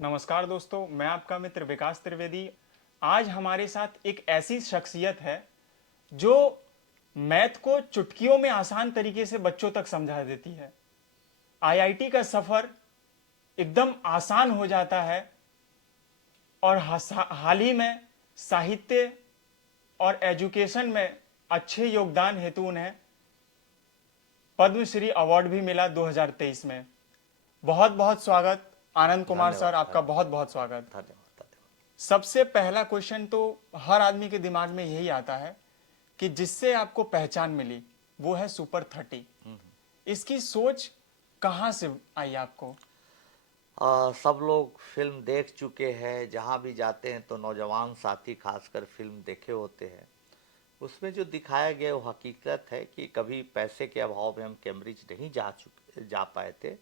नमस्कार दोस्तों, मैं आपका मित्र विकास त्रिवेदी। आज हमारे साथ एक ऐसी शख्सियत है जो मैथ को चुटकियों में आसान तरीके से बच्चों तक समझा देती है। आईआईटी का सफ़र एकदम आसान हो जाता है और हाल ही में साहित्य और एजुकेशन में अच्छे योगदान हेतु उन्हें पद्मश्री अवार्ड भी मिला 2023 में। बहुत बहुत स्वागत आनंद कुमार धन्यवाद सर, आपका धन्यवाद बहुत बहुत स्वागत। धन्यवाद धन्यवाद। सबसे पहला क्वेश्चन तो हर आदमी के दिमाग में यही आता है कि जिससे आपको पहचान मिली वो है सुपर 30। इसकी सोच कहाँ से आई आपको? सब लोग फिल्म देख चुके हैं, जहाँ भी जाते हैं तो नौजवान साथी खासकर फिल्म देखे होते हैं। उसमें जो दिखाया गया वो हकीकत है कि कभी पैसे के अभाव में हम कैम्ब्रिज नहीं जा पाए थे।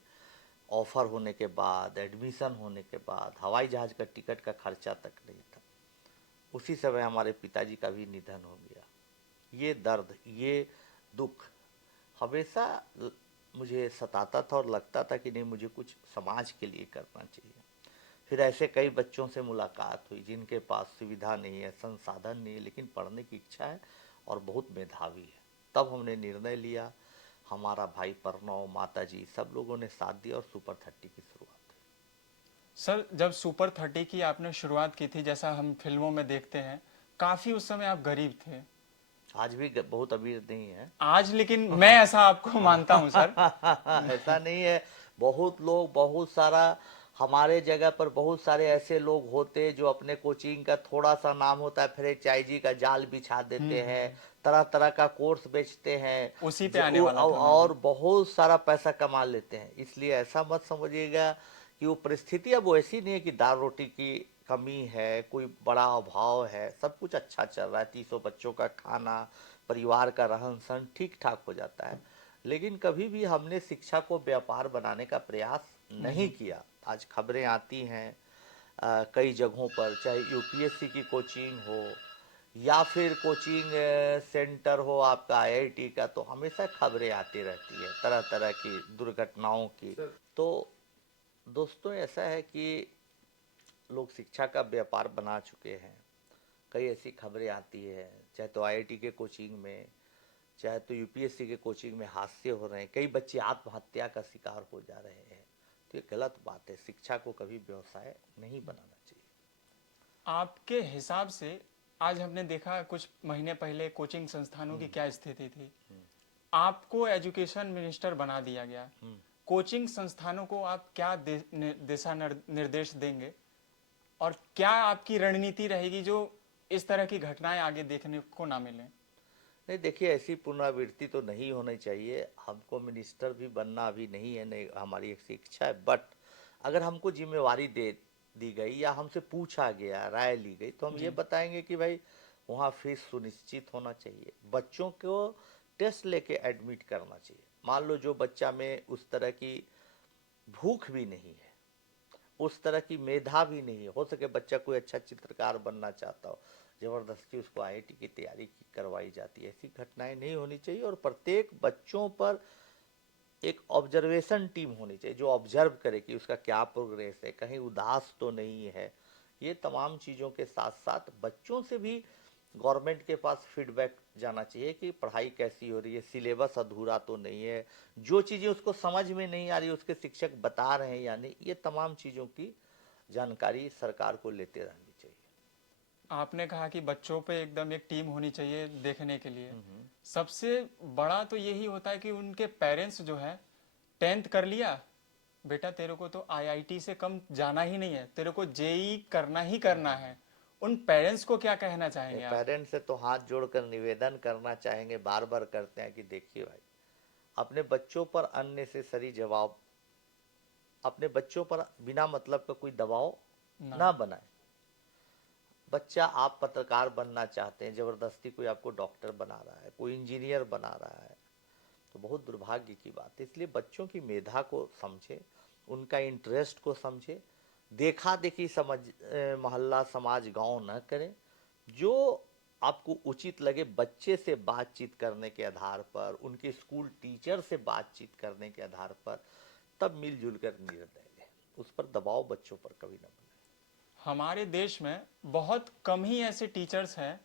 ऑफर होने के बाद, एडमिशन होने के बाद, हवाई जहाज़ का टिकट का खर्चा तक नहीं था। उसी समय हमारे पिताजी का भी निधन हो गया। ये दर्द, ये दुख हमेशा मुझे सताता था और लगता था कि नहीं, मुझे कुछ समाज के लिए करना चाहिए। फिर ऐसे कई बच्चों से मुलाकात हुई जिनके पास सुविधा नहीं है, संसाधन नहीं है, लेकिन पढ़ने की इच्छा है और बहुत मेधावी है। तब हमने निर्णय लिया, हमारा भाई प्रणव, माताजी, सब लोगों ने साथ दिया और सुपर 30 की शुरुआत हुई। सर, जब सुपर 30 की आपने शुरुआत की थी, जैसा हम फिल्मों में देखते हैं, काफ़ी उस समय आप गरीब थे। आज भी बहुत अमीर नहीं है। आज लेकिन मैं ऐसा आपको मानता हूं सर। ऐसा नहीं है। बहुत लोग, बहुत सारा, हमारे जगह पर बहुत सारे ऐसे लोग होते जो अपने कोचिंग का थोड़ा सा नाम होता है फ्रेंचाइजी का जाल बिछा देते हैं, तरह तरह का कोर्स बेचते हैं, उसी पे आने वाला था मैं भी। और बहुत सारा पैसा कमा लेते हैं। इसलिए ऐसा मत समझिएगा कि वो परिस्थिति अब वैसी नहीं है कि दाल रोटी की कमी है, कोई बड़ा अभाव है। सब कुछ अच्छा चल रहा है, 300 बच्चों का खाना, परिवार का रहन सहन ठीक ठाक हो जाता है। लेकिन कभी भी हमने शिक्षा को व्यापार बनाने का प्रयास नहीं किया। आज खबरें आती हैं कई जगहों पर, चाहे यूपीएससी की कोचिंग हो या फिर कोचिंग सेंटर हो आपका आईआईटी का, तो हमेशा खबरें आती रहती है तरह तरह की दुर्घटनाओं की। तो दोस्तों, ऐसा है कि लोग शिक्षा का व्यापार बना चुके हैं। कई ऐसी खबरें आती है, चाहे तो आईआईटी के कोचिंग में, चाहे तो यूपीएससी के कोचिंग में हादसे हो रहे हैं, कई बच्चे आत्महत्या का शिकार हो जा रहे हैं। तो ये गलत बात है। शिक्षा को कभी व्यवसाय नहीं बनाना चाहिए। आपके हिसाब से आज हमने देखा कुछ महीने पहले कोचिंग संस्थानों की क्या स्थिति थी। आपको एजुकेशन मिनिस्टर बना दिया गया। कोचिंग संस्थानों को आप क्या दिशा निर्देश देंगे और क्या आपकी रणनीति रहेगी जो इस तरह की घटनाएं आगे देखने को ना मिले? नहीं, देखिए, ऐसी पुनरावृत्ति तो नहीं होनी चाहिए। हमको मिनिस्टर भी बनना अभी नहीं है, नहीं हमारी एक इच्छा है। बट अगर हमको जिम्मेवारी दे दी गई या हमसे पूछा गया, राय ली गई, तो हम ये जी। बताएंगे कि भाई वहाँ फीस सुनिश्चित होना चाहिए, बच्चों को टेस्ट लेके एडमिट करना चाहिए। मान लो जो बच्चा में उस तरह की भूख भी नहीं है, उस तरह की मेधा भी नहीं है, हो सके बच्चा कोई अच्छा चित्रकार बनना चाहता हो, जबरदस्ती उसको आईआईटी की तैयारी करवाई जाती है। ऐसी घटनाएं नहीं होनी चाहिए। और प्रत्येक बच्चों पर एक ऑब्जर्वेशन टीम होनी चाहिए जो ऑब्जर्व करे कि उसका क्या प्रोग्रेस है, कहीं उदास तो नहीं है। ये तमाम चीज़ों के साथ साथ बच्चों से भी गवर्नमेंट के पास फीडबैक जाना चाहिए कि पढ़ाई कैसी हो रही है, सिलेबस अधूरा तो नहीं है, जो चीज़ें उसको समझ में नहीं आ रही उसके शिक्षक बता रहे हैं या नहीं। ये तमाम चीज़ों की जानकारी सरकार को लेते रहनी चाहिए। आपने कहा कि बच्चों पे एकदम एक टीम होनी चाहिए देखने के लिए। सबसे बड़ा तो यही होता है कि उनके पेरेंट्स जो है, 10th कर लिया बेटा, तेरे को तो आईआईटी से कम जाना ही नहीं है, तेरे को जेई करना ही करना है। उन पेरेंट्स को क्या कहना चाहेंगे आप? पेरेंट्स से तो हाथ जोड़कर निवेदन करना चाहेंगे, बार बार करते हैं कि देखिए भाई, अपने बच्चों पर अननेसेसरी जवाब, अपने बच्चों पर बिना मतलब का कोई दबाव ना। ना बनाए। बच्चा, आप पत्रकार बनना चाहते हैं, जबरदस्ती कोई आपको डॉक्टर बना रहा है, कोई इंजीनियर बना रहा है, तो बहुत दुर्भाग्य की बात है। इसलिए बच्चों की मेधा को समझे, उनका इंटरेस्ट को समझे, देखा देखी समझ मोहल्ला समाज गांव न करें। जो आपको उचित लगे, बच्चे से बातचीत करने के आधार पर, उनके स्कूल टीचर से बातचीत करने के आधार पर, तब मिलजुल कर निर्णय लें। उस पर दबाव बच्चों पर कभी ना बने। हमारे देश में बहुत कम ही ऐसे टीचर्स हैं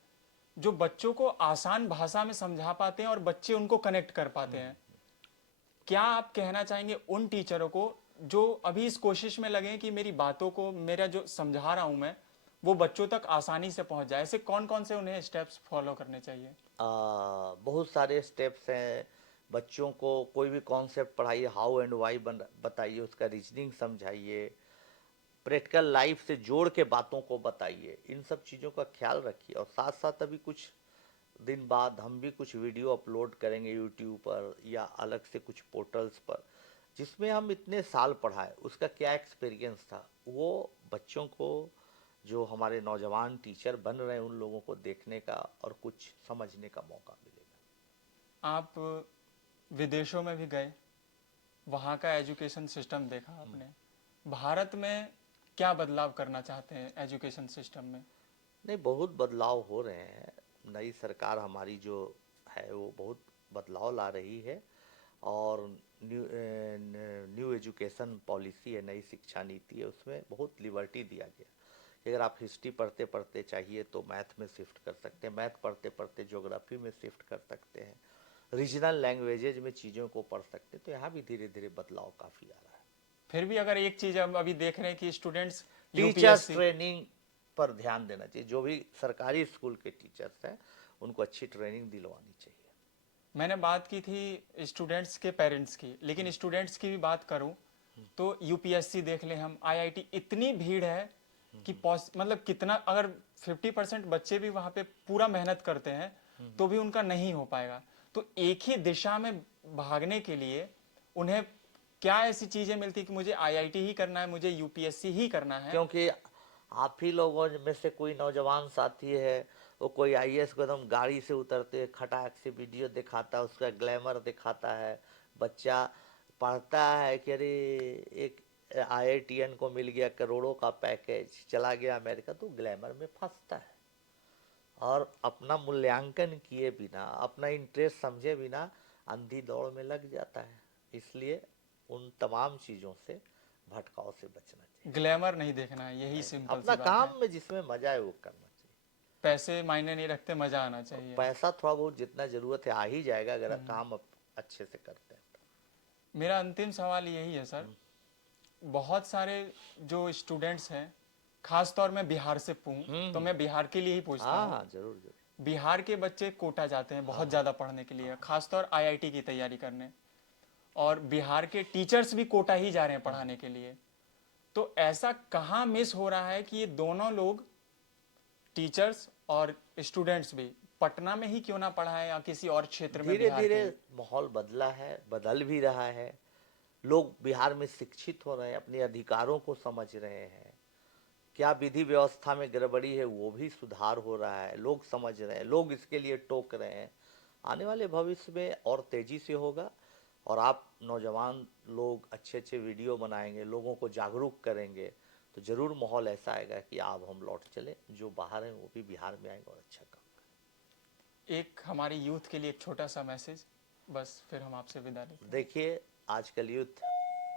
जो बच्चों को आसान भाषा में समझा पाते हैं और बच्चे उनको कनेक्ट कर पाते हैं। क्या आप कहना चाहेंगे उन टीचरों को जो अभी इस कोशिश में लगे हैं कि मेरी बातों को, मेरा जो समझा रहा हूं मैं, वो बच्चों तक आसानी से पहुंच जाए? ऐसे कौन कौन से उन्हें स्टेप्स फॉलो करने चाहिए? बहुत सारे स्टेप्स हैं। बच्चों को कोई भी कॉन्सेप्ट पढ़ाइए, हाउ एंड वाई बताइए, उसका रीजनिंग समझाइए, प्रैक्टिकल लाइफ से जोड़ के बातों को बताइए। इन सब चीज़ों का ख्याल रखिए। और साथ साथ अभी कुछ दिन बाद हम भी कुछ वीडियो अपलोड करेंगे यूट्यूब पर या अलग से कुछ पोर्टल्स पर, जिसमें हम इतने साल पढ़ाए उसका क्या एक्सपीरियंस था, वो बच्चों को, जो हमारे नौजवान टीचर बन रहे हैं, उन लोगों को देखने का और कुछ समझने का मौका मिलेगा। आप विदेशों में भी गए, वहाँ का एजुकेशन सिस्टम देखा आपने। भारत में क्या बदलाव करना चाहते हैं एजुकेशन सिस्टम में? नहीं, बहुत बदलाव हो रहे हैं। नई सरकार हमारी जो है वो बहुत बदलाव ला रही है। और न्यू एजुकेशन पॉलिसी है, नई शिक्षा नीति है, उसमें बहुत लिबर्टी दिया गया कि अगर आप हिस्ट्री पढ़ते पढ़ते चाहिए तो मैथ में शिफ्ट कर सकते हैं, मैथ पढ़ते पढ़ते ज्योग्राफी में शिफ्ट कर सकते हैं, रीजनल लैंग्वेजेज में चीज़ों को पढ़ सकते हैं। तो यहाँ भी धीरे धीरे बदलाव काफ़ी आ रहा है। फिर भी अगर एक चीज हम अभी देख रहे हैं कि स्टूडेंट्स टीचर्स यूपीएससी, ट्रेनिंग पर ध्यान देना चाहिए। जो भी सरकारी स्कूल के टीचर्स हैं उनको अच्छी ट्रेनिंग दिलवानी चाहिए। मैंने बात की थी स्टूडेंट्स के पेरेंट्स की, लेकिन स्टूडेंट्स की भी बात करूं तो यूपीएससी देख लें हम, आईआईटी, इतनी भीड़ है कि मतलब कितना, अगर 50% बच्चे भी वहां पे पूरा मेहनत करते हैं तो भी उनका नहीं हो पाएगा। तो एक ही दिशा में भागने के लिए उन्हें क्या ऐसी चीजें मिलती कि मुझे आईआईटी ही करना है, मुझे यूपीएससी ही करना है? क्योंकि आप ही लोगों में से कोई नौजवान साथी है, वो कोई आईएएस को एकदम गाड़ी से उतरते हुए खटाक से वीडियो दिखाता है, उसका ग्लैमर दिखाता है। बच्चा पढ़ता है कि अरे एक आईआईटीएन को मिल गया करोड़ों का पैकेज, चला गया अमेरिका, तो ग्लैमर में फंसता है और अपना मूल्यांकन किए बिना, अपना इंटरेस्ट समझे बिना अंधी दौड़ में लग जाता है। इसलिए उन तमाम चीज़ों से, भटकाव से बचना चाहिए। ग्लैमर नहीं देखना है, यही सिंपल अपना सी बात है। काम में जिसमें मजा है वो करना चाहिए। पैसे मायने नहीं रखते, मजा आना चाहिए। पैसा थोड़ा बहुत जितना जरूरत है आ ही जाएगा अगर काम अच्छे से करते हैं तो। मेरा अंतिम सवाल यही है सर, बहुत सारे जो स्टूडेंट्स हैं, खास तौर में बिहार से तो मैं बिहार के लिए ही पूछता हाँ हूँ। हाँ, जरूर जरूर। बिहार के बच्चे कोटा जाते हैं बहुत ज़्यादा पढ़ने के लिए, खासतौर आईआईटी की तैयारी करने, और बिहार के टीचर्स भी कोटा ही जा रहे हैं पढ़ाने के लिए। तो ऐसा कहाँ मिस हो रहा है कि ये दोनों लोग, टीचर्स और स्टूडेंट्स भी, पटना में ही क्यों ना पढ़ाएं या किसी और क्षेत्र में धीरे बिहार धीरे के ही? माहौल बदला है, बदल भी रहा है। लोग बिहार में शिक्षित हो रहे हैं, अपने अधिकारों को समझ रहे हैं। क्या विधि व्यवस्था में गड़बड़ी है वो भी सुधार हो रहा है, लोग समझ रहे हैं, लोग इसके लिए टोक रहे हैं। आने वाले भविष्य में और तेजी से होगा। और आप नौजवान लोग अच्छे अच्छे वीडियो बनाएंगे, लोगों को जागरूक करेंगे, तो जरूर माहौल ऐसा आएगा कि आप हम लौट चले, जो बाहर हैं वो भी बिहार में आएंगे और अच्छा काम करेंगे। एक हमारी यूथ के लिए एक छोटा सा मैसेज, बस फिर हम आपसे विदा लेते हैं। देखिए, आजकल यूथ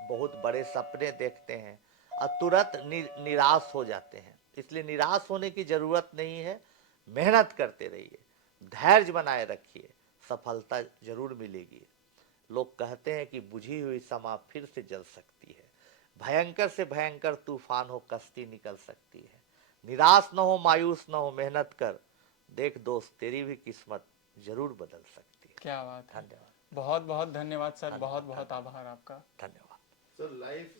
बहुत बड़े सपने देखते हैं और तुरंत निराश हो जाते हैं। इसलिए निराश होने की ज़रूरत नहीं है। मेहनत करते रहिए, धैर्य बनाए रखिए, सफलता जरूर मिलेगी। लोग कहते हैं कि बुझी हुई समा फिर से जल सकती है, भयंकर से भयंकर तूफान हो कश्ती निकल सकती है। निराश न हो, मायूस न हो, मेहनत कर, देख दोस्त तेरी भी किस्मत जरूर बदल सकती है। क्या बात है। धन्यवाद। बहुत बहुत धन्यवाद सर, बहुत बहुत धन्यवाद। आभार आपका। धन्यवाद। Sir life